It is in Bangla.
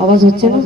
আওয়াজ হচ্ছে না?